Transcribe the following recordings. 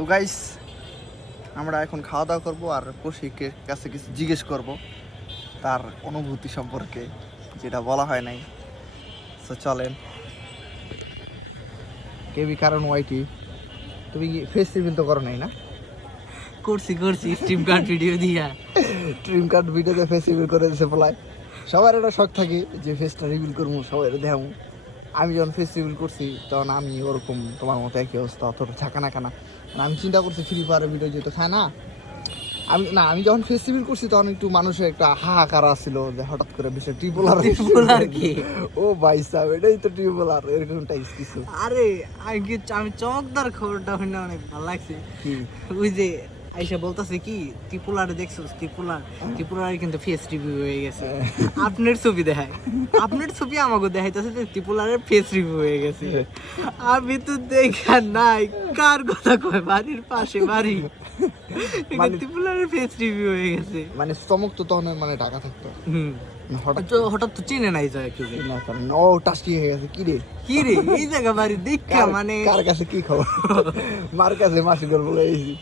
তো গাইস আমরা এখন খাওয়া দাওয়া করব আর কৌশিককে কাছে কিছু জিজ্ঞেস করব তার অনুভূতি সম্পর্কে যেটা বলা হয় নাই। তো চলেন। কেবি কারণ ওয়াইটি তুমি ফেস রিভিল তো করো নাই না? করছি করছি স্ট্রিম কার্ড ভিডিও দিয়া। ড্রিম কার্ড ভিডিওতে ফেস রিভিল করে দিছে বলায় সবার একটা শখ থাকে যে ফেসটা রিভিল করব সবাই দেখাবো। আমি যখন ফেস রিভিল করছি তখন আমি ওরকম তোমার মতো একই অবস্থা অতটা থাকা না কেনা। আমি চিন্তা করছি ফ্রি ফায়ারের ভিডিও যেহেতু খায় না আমি না আমি যখন ফেস রিভিল করছি তখন একটু মানুষের একটা হাহাকার আসছিল যে হঠাৎ করে বিষয় ট্রিপোলার কি? ও ভাই সাহেব এটাই তো ট্রিপোলার এরকম টাইপস কিছু। আরে আমি আমি চমকদার খবরটা শুনে অনেক ভালো লাগছে। কি? ওই যে আইসা বলতাছে কি ত্রিপুলারে দেখছ ত্রিপুলার ত্রিপুলার কিন্তু ফেস রিভিউ হয়ে গেছে। আপনার ছবি দেখায়। আপনার ছবি আমাকে দেখাইতেছে যে ত্রিপুলারের ফেস রিভিউ হয়ে গেছে। আমি তো দেখা নাই কার কথা কয়? বাড়ির পাশে বাড়ি। মানে- ত্রিপুলারের ফেস রিভিউ হয়ে গেছে। মানে চমক তো তখন মানে ঢাকা থাকতো। হুম। হঠাৎ তো চিনে নাই যায় কেউ। না ও হয়ে গেছে? কি রে? কি রে? এই জায়গা বাড়ি দেখা মানে কার কাছে কি খবর? মার কাছে মাসি গল্প গাইছি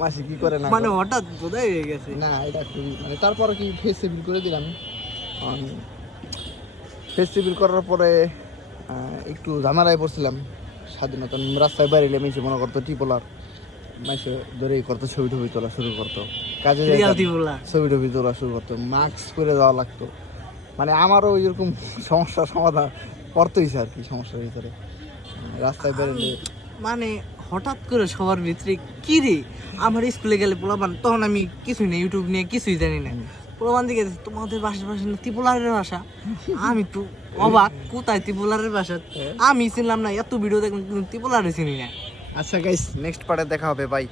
মাসি কি করে না মানে। হঠাৎ বোধহয় হয়ে গেছে। না এটা খুবই মানে তারপরে কি ফেস রিভিল করে দিলাম? ফেস রিভিল করার পরে একটু ঝামেলায় পড়ছিলাম। স্বাধীনতা রাস্তায় বাইরে মেসে মনে করতো টিপোলার। মাসে ধরেই করতো ছবি টবি তোলা শুরু করতো। কাজে ছবি টবি তোলা শুরু করতো। মাস্ক পরে যাওয়া লাগতো। মানে আমারও এরকম সমস্যার সমাধান করতে হয়েছে আর কি সমস্যার ভিতরে। রাস্তায় বেরোলে মানে হঠাৎ করে সবার ভিতরে, কি রে? আমার স্কুলে গেলে পোলাপান? তখন আমি কিছুই না ইউটিউব নিয়ে কিছুই জানি না। পোলাপান দিকে তোমাদের বাসার বাসা না ত্রিপুলারের বাসা? আমি তো অবাক, কোথায় ত্রিপুলারের বাসা? আমি চিনলাম না, এত ভিডিও দেখলাম, কিন্তু ত্রিপুলারে চিনি না। আচ্ছা গাইস নেক্সট পার্টে দেখা হবে বাই